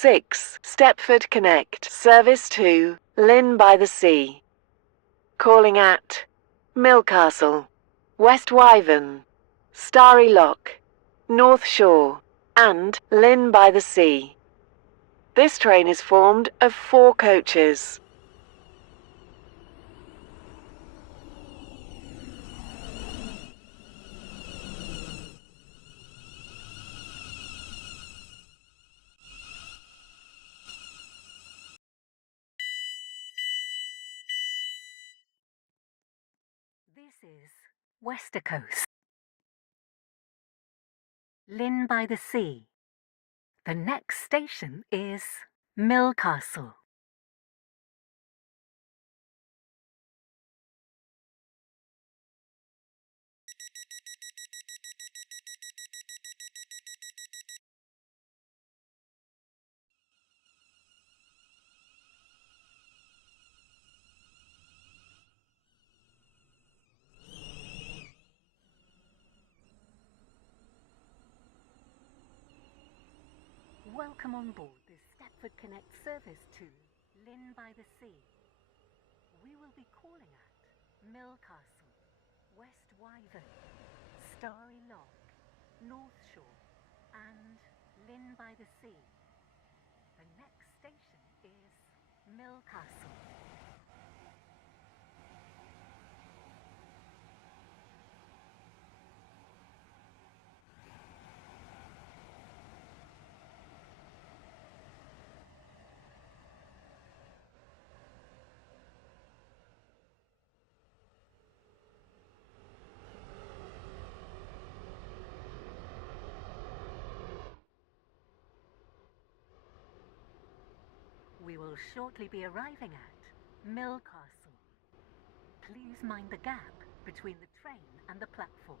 6, Stepford Connect, service to Lynn by the Sea. Calling at Millcastle, West Wyvern, Starry Lock, North Shore, and Lynn by the Sea. This train is formed of 4 coaches. This is Westercoast, Lynn by the Sea. The next station is Millcastle. Welcome on board this Stepford Connect service to Lynn by the Sea. We will be calling at Millcastle, West Wyvern, Starry Lock, North Shore, and Lynn by the Sea. The next station is Millcastle. We will shortly be arriving at Millcastle. Please mind the gap between the train and the platform.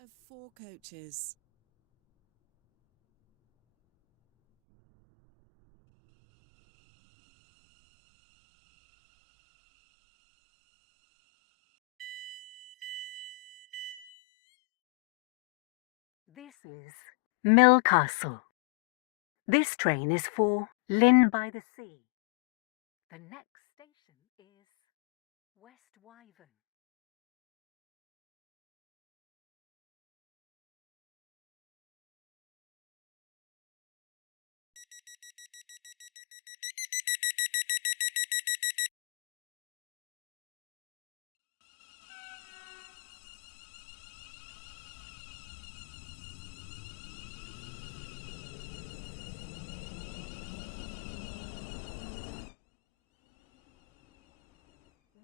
Of 4 coaches. This is Millcastle. This train is for Lynn by the Sea. The next station is West Wyvern.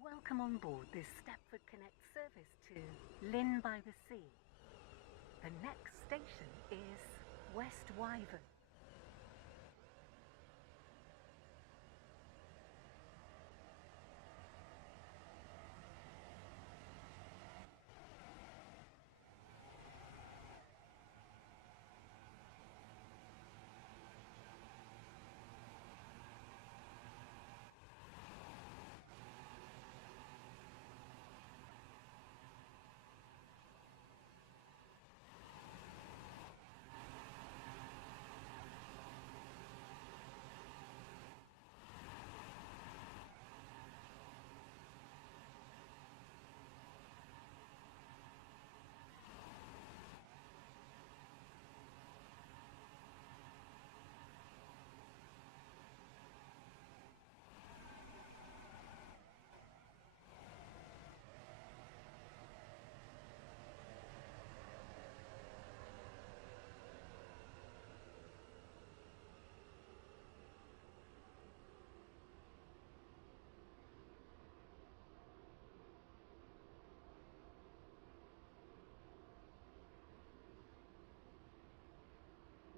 Welcome on board this Stepford Connect service to Lynn by the Sea. The next station is West Wyvern.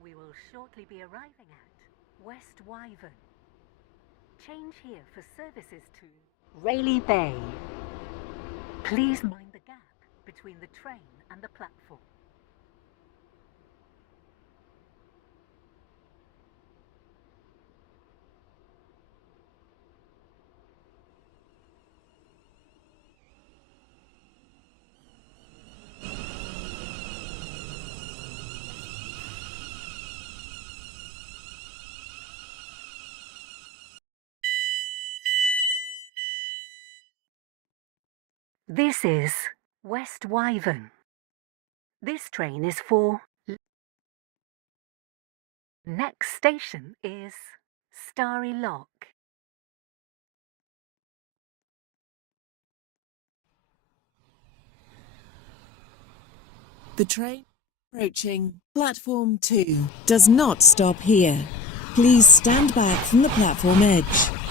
We will shortly be arriving at West Wyvern. Change here for services to Rayleigh Bay. Please mind the gap between the train and the platform. This is Westwyvern. This train is for... Next station is Starry Lock. The train approaching platform 2 does not stop here. Please stand back from the platform edge.